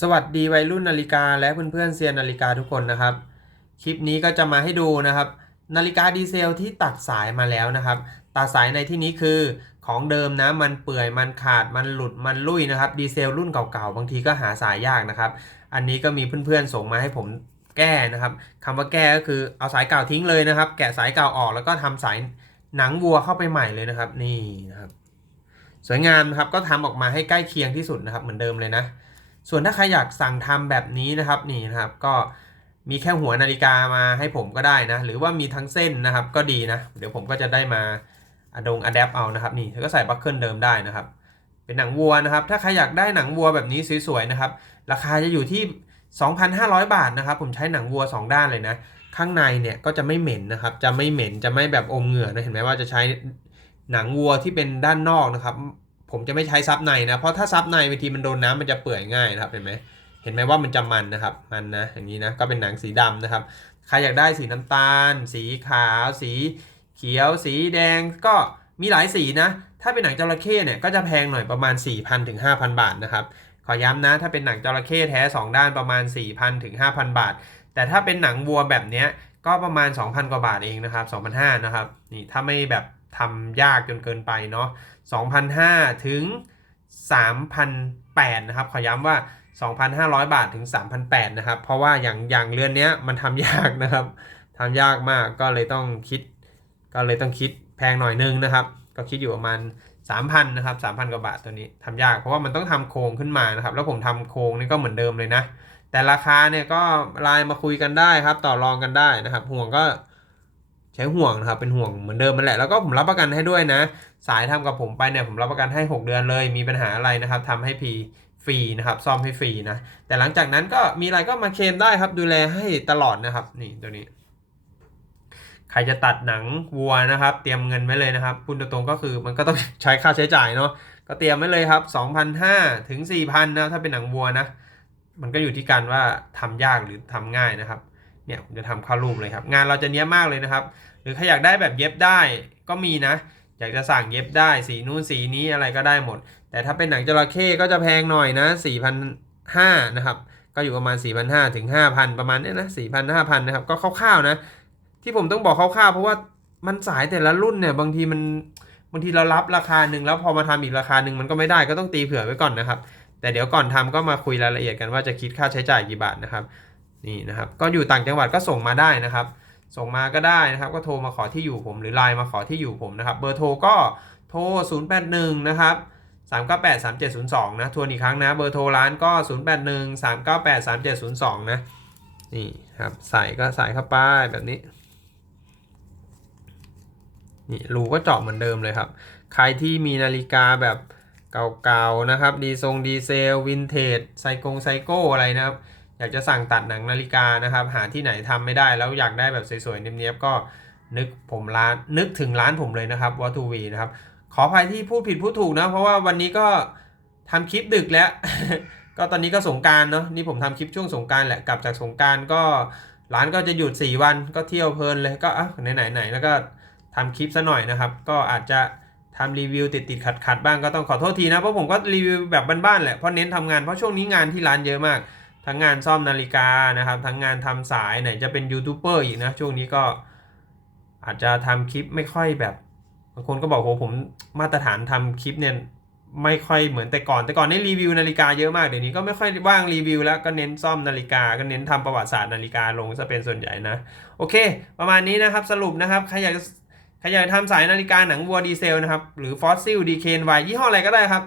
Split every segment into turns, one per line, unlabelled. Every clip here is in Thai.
สวัสดีวัยรุ่นนาฬิกาและเพื่อนๆเซียนนาฬิกาทุกคนนะครับ คลิปนี้ก็จะมาให้ดูนะครับ นาฬิกาดีเซลที่ตัดสายมาแล้วนะครับ ตัดสายในที่นี้คือของเดิมนะมันเปื่อยมันขาดมันหลุดมันลุ่ยนะครับ ดีเซลรุ่นเก่าๆ บางทีก็หาสายยากนะครับ อันนี้ก็มีเพื่อนๆส่งมาให้ผมแก้นะครับคำว่าแก้ก็คือเอาสายเก่าทิ้งเลยนะครับ แกะสายเก่าออกแล้วก็ทำสายหนังวัวเข้าไปใหม่เลยนะครับ นี่นะครับ สวยงามนะครับก็ทำออกมาให้ใกล้เคียงที่สุดนะครับ เหมือนเดิมเลยนะ ส่วนถ้าใครอยากสั่งทำแบบนี้นะครับนี่นะครับก็มีแค่หัวนาฬิกามาให้ผมก็ได้นะ หรือว่ามีทั้งเส้นนะครับก็ดีนะ เดี๋ยวผมก็จะได้มาอดงอะแดปเอานะครับนี่ก็ใส่บัคเกิลเดิมได้นะครับ เป็นหนังวัวนะครับ ถ้าใครอยากได้หนังวัวแบบนี้สวยๆนะครับ ราคาจะอยู่ที่ 2,500 บาทนะครับ ผมใช้หนังวัว 2 ด้านเลยนะ ข้างในเนี่ยก็จะไม่เหม็นนะครับ จะไม่เหม็นจะไม่แบบอมเหงื่อนะเห็นไหมว่าจะใช้หนังวัวที่เป็นด้านนอกนะครับ ผมจะไม่ใช้ซับในนะ เพราะถ้าซับในบางทีมันโดนน้ำมันจะเปื่อยง่ายนะครับเห็นไหมเห็นไหมว่ามันจะมันนะครับมันนะอย่างนี้นะก็เป็นหนังสีดำนะครับใครอยากได้สีน้ำตาล สีขาว สีเขียว สีแดงก็มีหลายสีนะ ถ้าเป็นหนังจระเข้เนี่ยก็จะแพงหน่อยประมาณ 4,000ถึง5,000 บาทนะครับขอย้ำนะถ้าเป็นหนังจระเข้แท้ 2 ด้านประมาณ 4,000ถึง5,000 บาท แต่ถ้าเป็นหนังวัวแบบเนี้ยก็ประมาณ 2,000 กว่าบาทเองนะครับ2,500นะครับนี่ถ้าไม่แบบ ทำยากจนเกินไปเนาะ2,500 ถึง 3,800 นะครับ ขอย้ำว่า 2,500 บาทถึง 3,800 นะครับ เพราะว่าอย่างอย่างเรือนเนี้ยมันทำยากนะครับทำยากมากก็เลยต้องคิด ก็เลยต้องคิดแพงหน่อยนึงนะครับ ก็คิดอยู่ประมาณ 3,000 นะครับ 3,000 กว่าบาทตัวนี้ทำยากเพราะว่ามันต้องทำโครงขึ้นมานะครับ แล้วผมทำโครงนี่ก็เหมือนเดิมเลยนะ แต่ราคาเนี่ยก็ไลน์มาคุยกันได้ครับ ต่อรองกันได้นะครับ ห่วงก็ ใช้ห่วงนะครับ เป็นห่วงเหมือนเดิมมันแหละ แล้วก็ผมรับประกันให้ด้วยนะ สายทำกับผมไปเนี่ยผมรับประกันให้ 6 เดือนเลย มีปัญหาอะไรนะครับทำให้พีฟรีนะครับ ซ่อมให้ฟรีนะ แต่หลังจากนั้นก็มีอะไรก็มาเคลมได้ครับ ดูแลให้ตลอดนะครับ นี่ตัวนี้ ใครจะตัดหนังวัวนะครับ เตรียมเงินไว้เลยนะครับพูดตรงๆก็คือมันก็ต้องใช้ค่าใช้จ่ายเนาะ ก็เตรียมไว้เลยครับ2,500ถึง4,000นะถ้าเป็นหนังวัวนะ มันก็อยู่ที่การว่าทำยากหรือทำง่ายนะครับ เนี่ยผมจะทำเข้ารูปเลยครับ งานเราจะเนี้ยมากเลยนะครับ หรือใครอยากได้แบบเย็บได้ก็มีนะ อยากจะสั่งเย็บได้สีนู้นสีนี้อะไรก็ได้หมด แต่ถ้าเป็นหนังจระเข้ก็จะแพงหน่อยนะ4,500นะครับก็อยู่ประมาณ 4,500ถึง5,000 ประมาณเนี้ยนะ4,000 5,000นะครับก็คร่าวๆนะ ที่ผมต้องบอกคร่าวๆ เพราะว่ามันสายแต่ละรุ่นเนี่ยบางทีมันบางทีเรารับราคาหนึ่งแล้วพอมาทำอีกราคาหนึ่งมันก็ไม่ได้ก็ต้องตีเผื่อไว้ก่อนนะครับ แต่เดี๋ยวก่อนทำก็มาคุยรายละเอียดกันว่าจะคิดค่าใช้จ่ายกี่บาทนะครับ นี่นะครับ ก็อยู่ต่างจังหวัดก็ส่งมาได้นะครับ ส่งมาก็ได้นะครับ ก็โทรมาขอที่อยู่ผมหรือไลน์มาขอที่อยู่ผมนะครับ เบอร์โทรก็โทร 081 นะครับ398 3702 นะทวนอีกครั้งนะ เบอร์โทรร้านก็ 081 398 3702 นะนี่ครับใส่ก็ใส่เข้าไปแบบนี้นี่รูก็เจาะเหมือนเดิมเลยครับ ใครที่มีนาฬิกาแบบเก่าๆนะครับ ดีทรงดีเซลวินเทจไซโกงไซโก้อะไรนะครับ อยากจะสั่งตัดหนังนาฬิกานะครับ หาที่ไหนทำไม่ได้แล้วอยากได้แบบสวยๆเนียบๆก็นึกผมร้านนึกถึงร้านผมเลยนะครับวัตทูวีนะครับ ขออภัยที่พูดผิดพูดถูกนะ เพราะว่าวันนี้ก็ทำคลิปดึกแล้ว ก็ตอนนี้ก็สงการเนาะนี่ผมทำคลิปช่วงสงการแหละกลับจากสงการก็ร้านก็จะหยุด 4 วันก็เที่ยวเพลินเลยก็อะไหนไหนแล้วก็ทำคลิปซะหน่อยนะครับ ก็อาจจะทำรีวิวติดติดขัดขัดๆบ้างก็ต้องขอโทษทีนะเพราะผมก็รีวิวแบบบ้านๆแหละเพราะเน้นทำงานเพราะช่วงนี้งานที่ร้านเยอะมาก ทั้งงานซ่อมนาฬิกานะครับ ทั้งงานทำสายไหนจะเป็นยูทูบเบอร์อีกนะ ช่วงนี้ก็อาจจะทำคลิปไม่ค่อยแบบบางคนก็บอกโหผมมาตรฐานทำคลิปเนี่ยไม่ค่อยเหมือนแต่ก่อน แต่ก่อนนี่รีวิวนาฬิกาเยอะมากเดี๋ยวนี้ก็ไม่ค่อยว่างรีวิวแล้วก็เน้นซ่อมนาฬิกาก็เน้นทำประวัติศาสตร์นาฬิกาลงซะเป็นส่วนใหญ่นะโอเค ประมาณนี้นะครับสรุปนะครับใครอยากใครอยากทำสายนาฬิกาหนังวัวดีเซลนะครับหรือฟอสซิลดีเคนไวยี่ห้ออะไรก็ได้ครับ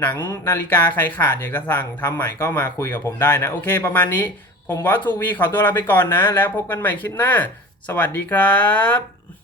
หนังนาฬิกาใครขาดอยากจะสั่งทำใหม่ก็มาคุยกับผมได้นะ โอเค ประมาณนี้ผมวอตทูวีขอตัวลาไปก่อนนะ แล้วพบกันใหม่คลิปหน้า สวัสดีครับ